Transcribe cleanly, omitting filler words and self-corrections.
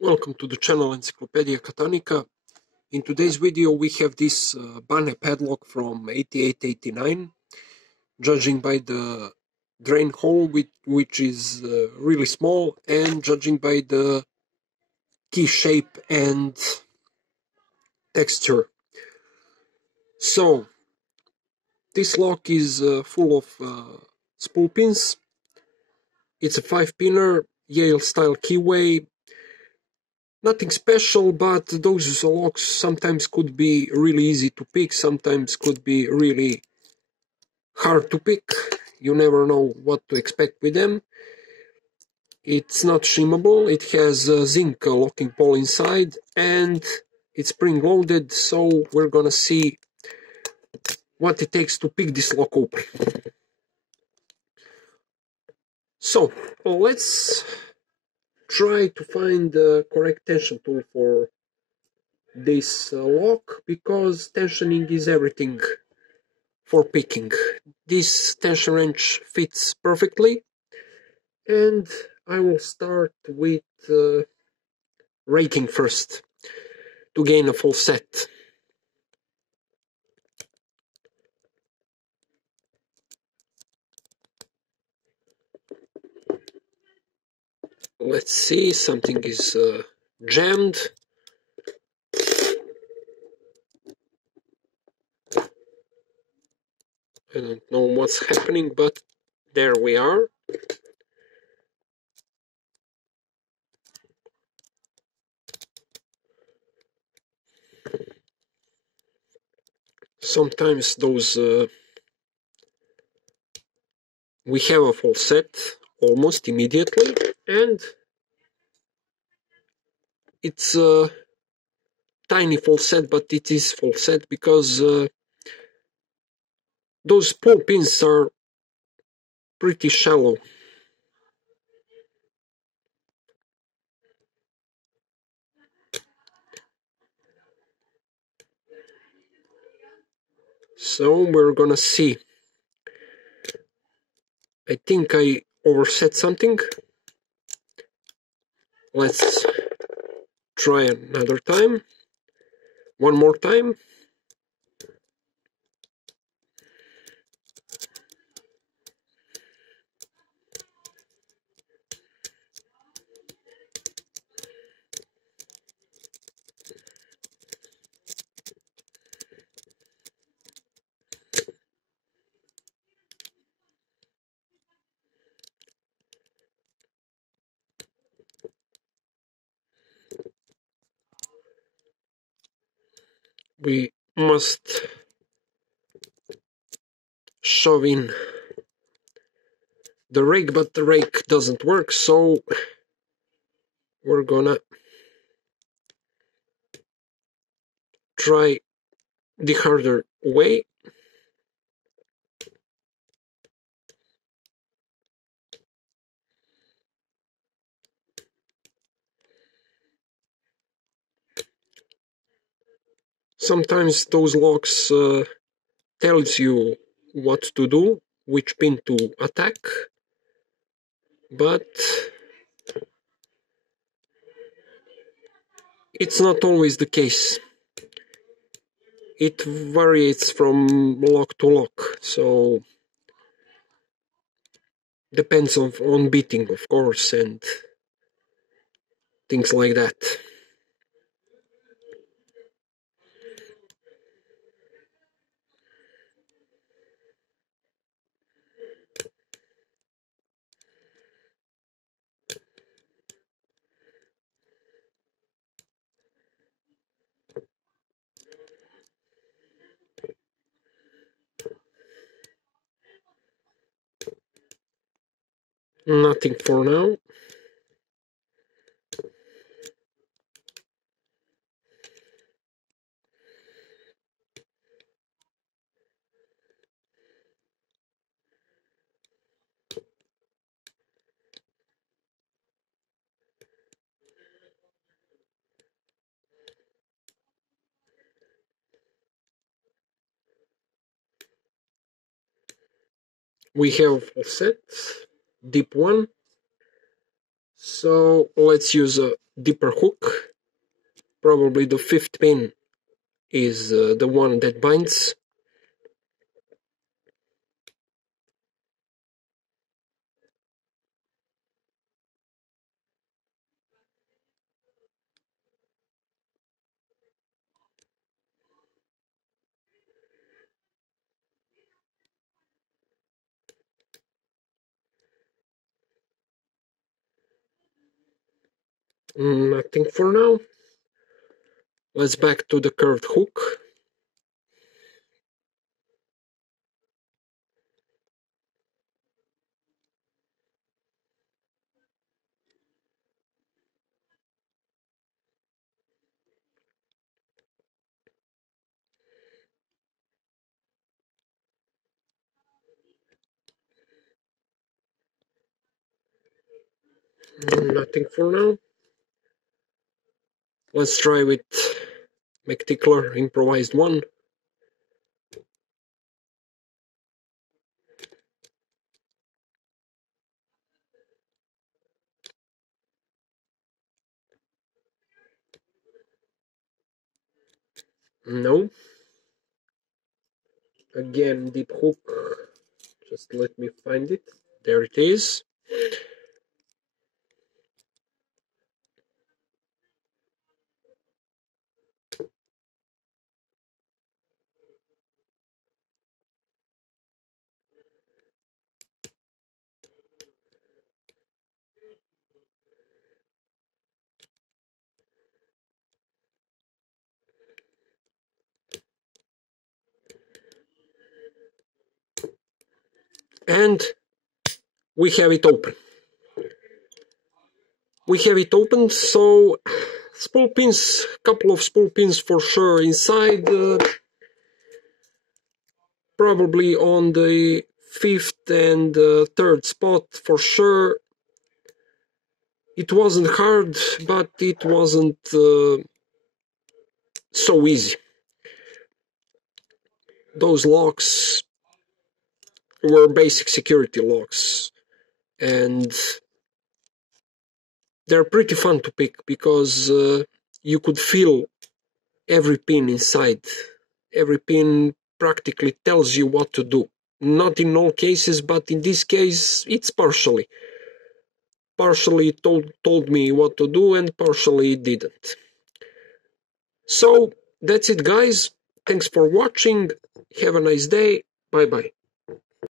Welcome to the channel Encyclopedia Catanica. In today's video we have this BANE padlock from 88-89. Judging by the drain hole, which is really small, and judging by the key shape and texture. So, this lock is full of spool pins. It's a 5-pinner, Yale-style keyway. Nothing special, but those locks sometimes could be really easy to pick, sometimes could be really hard to pick. You never know what to expect with them. It's not shimmable, it has a zinc locking pole inside, and it's spring-loaded, so we're gonna see what it takes to pick this lock open. So, let's try to find the correct tension tool for this lock, because tensioning is everything for picking. This tension wrench fits perfectly, and I will start with raking first to gain a full set. Let's see, something is jammed. I don't know what's happening, but there we are. Sometimes those we have a full set almost immediately, and it's a tiny full set, but it is full set because those spool pins are pretty shallow. So we're gonna see. I think I overset something. Let's try another time. One more time. We must shove in the rake, but the rake doesn't work, so we're gonna try the harder way. Sometimes those locks tells you what to do, which pin to attack, but it's not always the case. It varies from lock to lock, so depends on beating, of course, and things like that. Nothing for now. We have full set, deep one. So let's use a deeper hook. Probably the 5th pin is the one that binds. Nothing for now. Let's back to the curved hook. Nothing for now. Let's try with McTickler improvised one. No. Again, deep hook. Just let me find it. There it is. And we have it open. We have it open, so spool pins, couple of spool pins for sure inside, probably on the 5th and 3rd spot for sure. It wasn't hard, but it wasn't so easy. Those locks were basic security locks, and they're pretty fun to pick because you could feel every pin inside. Every pin practically tells you what to do. Not in all cases, but in this case, it's partially. Partially told me what to do and partially didn't. So, that's it guys. Thanks for watching. Have a nice day. Bye bye.